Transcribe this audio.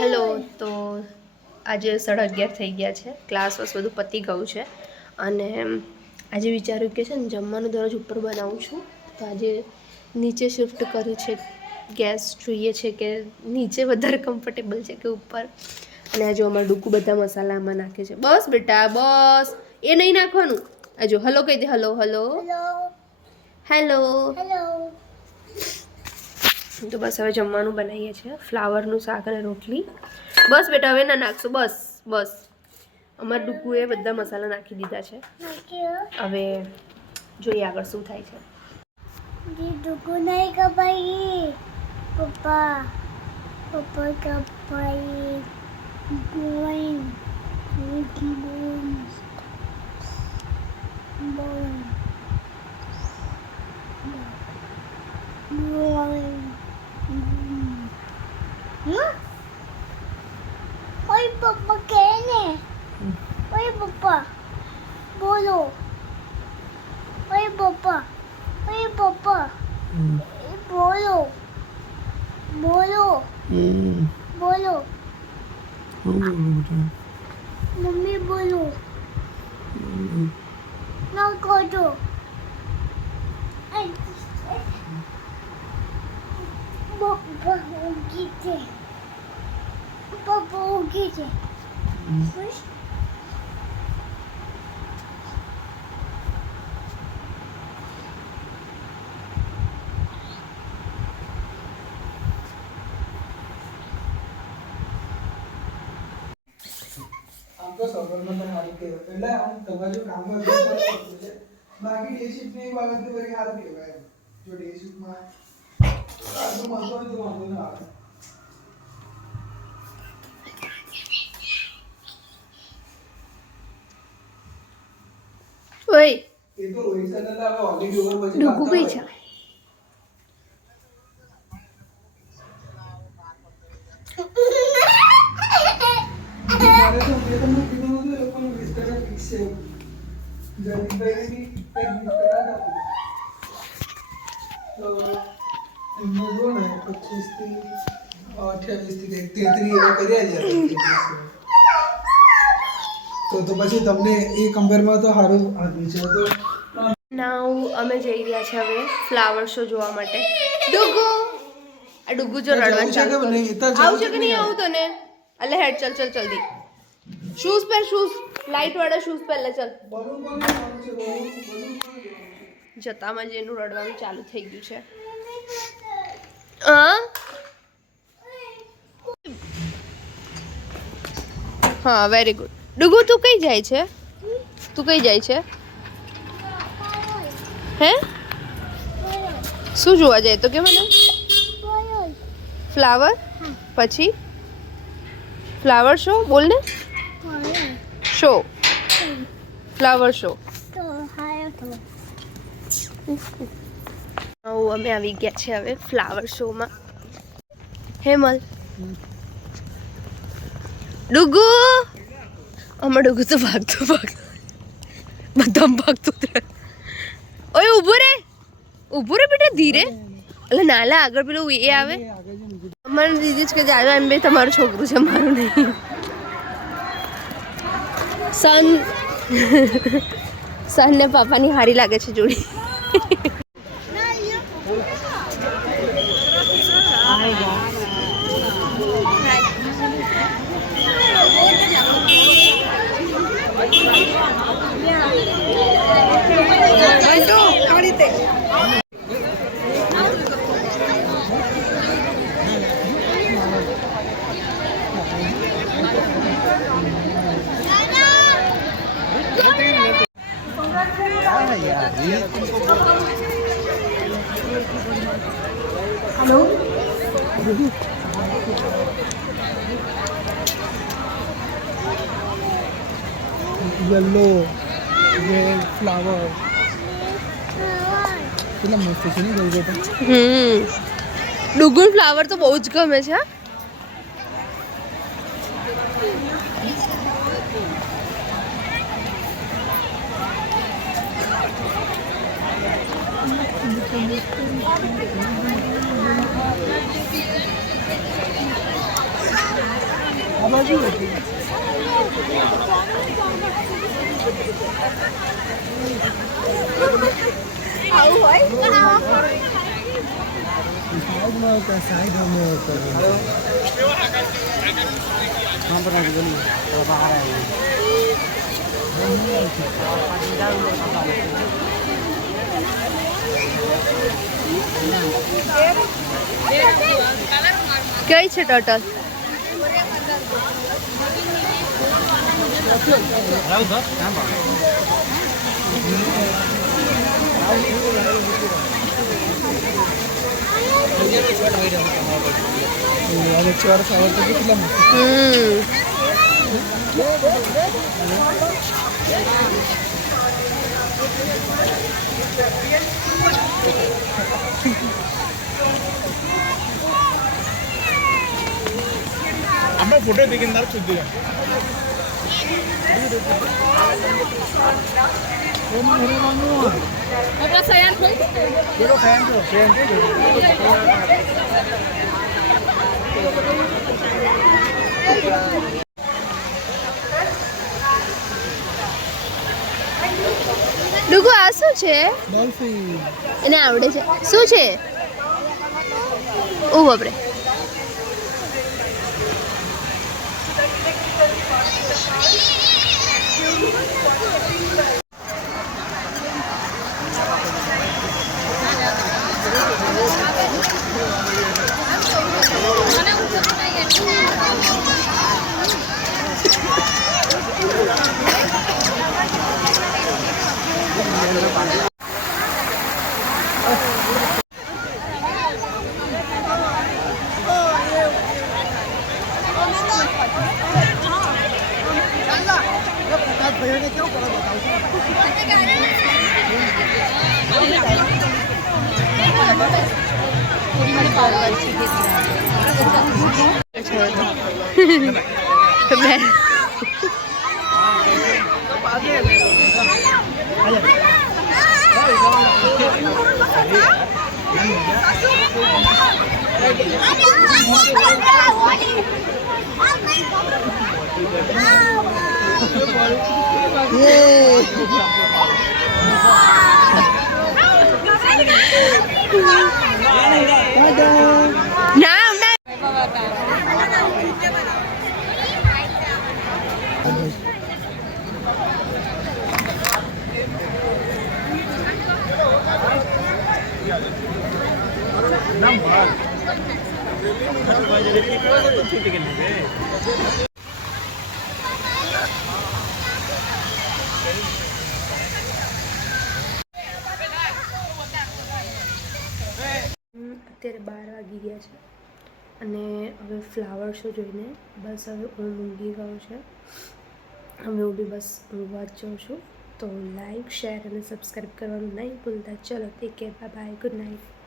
Hello. તો આજે 11:30 થઈ ગયા છે, ક્લાસ વસ બધું પતી ગયું છે અને આજે વિચાર્યું કે છે ને જમવાનું દરરોજ ઉપર બનાવું છું, તો આજે નીચે શિફ્ટ કર્યું છે. ગેસ જોઈએ છે કે નીચે વધારે કમ્ફર્ટેબલ છે કે ઉપર. અને આ જો અમારા ડુકુ બધા મસાલા આમાં નાખે છે. બસ બેટા બસ, એ નહીં નાખવાનું. આ જો હલો કહી દે. Hello hello hello. તો બસ હવે જમવાનું બનાવીએ છીએ, ફ્લાવરનું શાક અને રોટલી. બસ બેટા હવે ના નાખશો. બસ બસ, અમારા ડુકુએ બધા મસાલા નાખી દીધા છે. હવે જોઈએ આગળ શું થાય છે. ડુકુ નહીં કપાઈ પપ્પા, પપ્પા કપાઈ બોઈંગ બોન્સ બોઈંગ બોઈંગ. ઓય પપ્પા કે ને, ઓય પપ્પા બોલો, ઓય પપ્પા, ઓય પપ્પા બોલો, બોલો બોલો. મમ્મી બોલો ના કરો. પપ્પા ઊંઘી છે, પપ્પા ઊંઘી છે. આમ તો સવારમાં પણ સારું કહેવાય. એટલે આમ તમારું કામમાં બાકી ડે શિફ્ટની બાબતે બધી સારું કહેવાય. જો ડે શિફ્ટમાં આટલું મળતો હોય તો વાંધો ના આવે. ઓય એ તો રોહિત સરને તો હવે ઓલરેડી ઓવર પછી ડુકુ કઈ છે? મારે તો મેં તમને કીધું હતું એ લોકોનું 20% ફિક્સ છે. જયદીપભાઈની કંઈક 20% આપું તો એમને જો ને 25 થી 28 થી કંઈક 33 એવા કર્યા છે. તો પછી તમને એ કમ્પેરમાં તો સારું આવ્યું છે. તો નાઉ અમે જઈ રહ્યા છે હવે ફ્લાવર શો જોવા માટે. ડુગુ, આ ડુગુ જો રડવાનું ચાલુ કરે. આવશે કે નહીં આવું તને? અલે હેડ ચલ ચલ જલ્દી. શૂઝ પહેર, શૂઝ લાઈટ વાળા શૂઝ પહેર લે. ચલ જતામાં જ એનું રડવાનું ચાલુ થઈ ગયું છે. હા વેરી ગુડ. ડુગુ તું કઈ જાય છે? તું કઈ જાય છે? હે શું જોવા જાય તો કે મને? ફ્લાવર પછી ફ્લાવર શો બોલ ને. Show, flower show. અમે આવી ગયા છે હવે ફ્લાવર શોમાં. હેમલ, ડુગુ, અમાર ડુગુ તો ભાગતું બધા ભાગતું રહે. ઓય ઊભો રે, ઊભો રે બેટા ધીરે. એટલે નાલા આગળ પેલું એ આવે. અમારે દીદી જ કે જાજો એમ બે તમારું છોકરું છે, મારું નહીં. સન ને પાપાની હારી લાગે છે જોડી. हेलो येलो रेड फ्लावर કેટલા મસ્ત છે ને ગલગોટા. ડુગુન ફ્લાવર તો બહુ જ ગમે છે. બાજુ હતી. કઈ છે ટોટલ? అమ్మ ఫోటో దిగిందారు చూద్దాం. ડુગુ આ શું છે? ડોલ્ફિન. એને આવડે છે. શું છે? ઓ બાપરે. અત્યારે 12 વાગી ગયા છે અને હવે ફ્લાવર શો જોઈને બસ હવે ઊંઘ ઊંઘી ગયો છે. હવે હું બી બસ ઊંઘવા જ જાઉં છું. તો લાઈક, શેર અને સબસ્ક્રાઈબ કરવાનું નહીં ભૂલતા. ચલો take care, bye bye, good night.